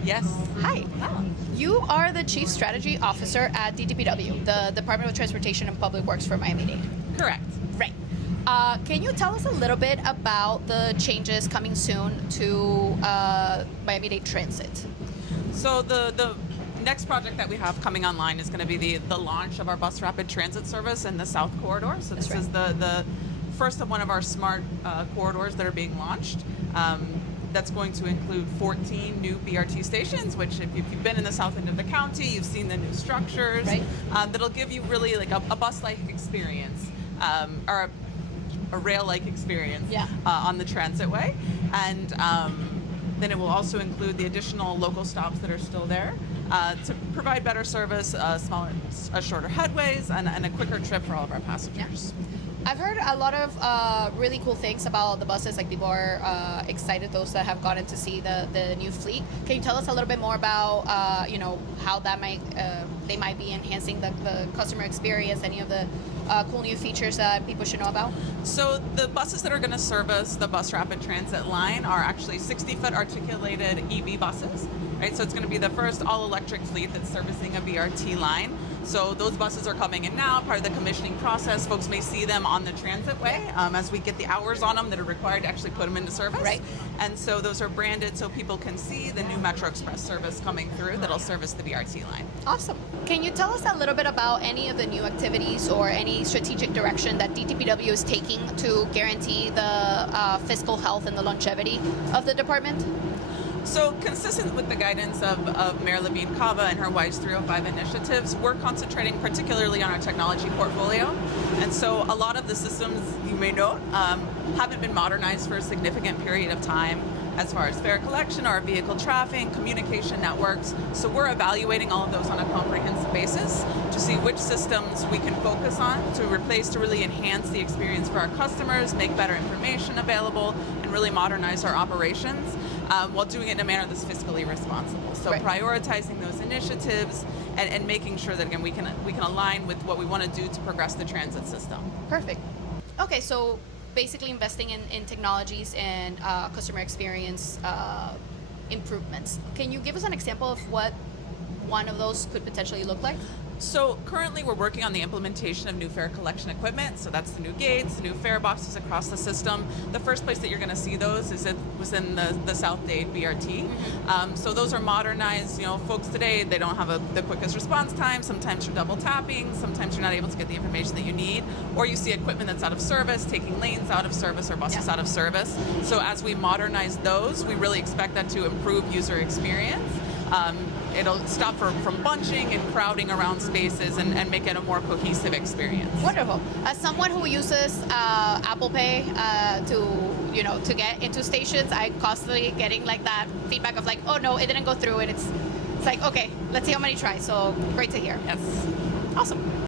Yes. Hi. You are the Chief Strategy Officer at DTPW, the Department of Transportation and Public Works for Miami-Dade. Correct. Right. Can you tell us a little bit about the changes coming soon to Miami-Dade Transit? So the next project that we have coming online is going to be the launch of our bus rapid transit service in the South Corridor. So this is the first of one of our smart corridors that are being launched. That's going to include 14 new BRT stations, which if you've been in the south end of the county, you've seen the new structures. Right. That'll give you really like a bus-like experience, or a rail-like experience on the transitway. And then it will also include the additional local stops that are still there to provide better service, shorter headways, and a quicker trip for all of our passengers. Yeah. I've heard a lot of really cool things about the buses. Like people are excited, those that have gotten to see the new fleet. Can you tell us a little bit more about how that they might be enhancing the customer experience? Any of the cool new features that people should know about? So the buses that are going to service the bus rapid transit line are actually 60-foot articulated EV buses. Right, so it's going to be the first all-electric fleet that's servicing a BRT line. So those buses are coming in now, part of the commissioning process. Folks may see them on the transitway as we get the hours on them that are required to actually put them into service. Right. And so those are branded so people can see the new Metro Express service coming through that'll service the BRT line. Awesome. Can you tell us a little bit about any of the new activities or any strategic direction that DTPW is taking to guarantee the fiscal health and the longevity of the department? So consistent with the guidance of Mayor Levine Cava and her WISE 305 initiatives, we're concentrating particularly on our technology portfolio. And so a lot of the systems, you may note, haven't been modernized for a significant period of time as far as fare collection, our vehicle traffic, communication networks. So we're evaluating all of those on a comprehensive basis to see which systems we can focus on to replace to really enhance the experience for our customers, make better information available, and really modernize our operations. While doing it in a manner that's fiscally responsible. So prioritizing those initiatives and making sure that, again, we can align with what we want to do to progress the transit system. Perfect. Okay, so basically investing in technologies and customer experience improvements. Can you give us an example of what one of those could potentially look like? So currently we're working on the implementation of new fare collection equipment. So that's the new gates, the new fare boxes across the system. The first place that you're going to see those is within the South Dade BRT. Mm-hmm. So those are modernized. Folks today, they don't have the quickest response time. Sometimes you're double tapping. Sometimes you're not able to get the information that you need. Or you see equipment that's out of service, taking lanes out of service or buses out of service. So as we modernize those, we really expect that to improve user experience. It'll stop from bunching and crowding around spaces and make it a more cohesive experience. Wonderful. As someone who uses Apple Pay to get into stations, I'm constantly getting like that feedback of like, oh no, it didn't go through, and it's like, okay, let's see how many tries. So great to hear. Yes. Awesome.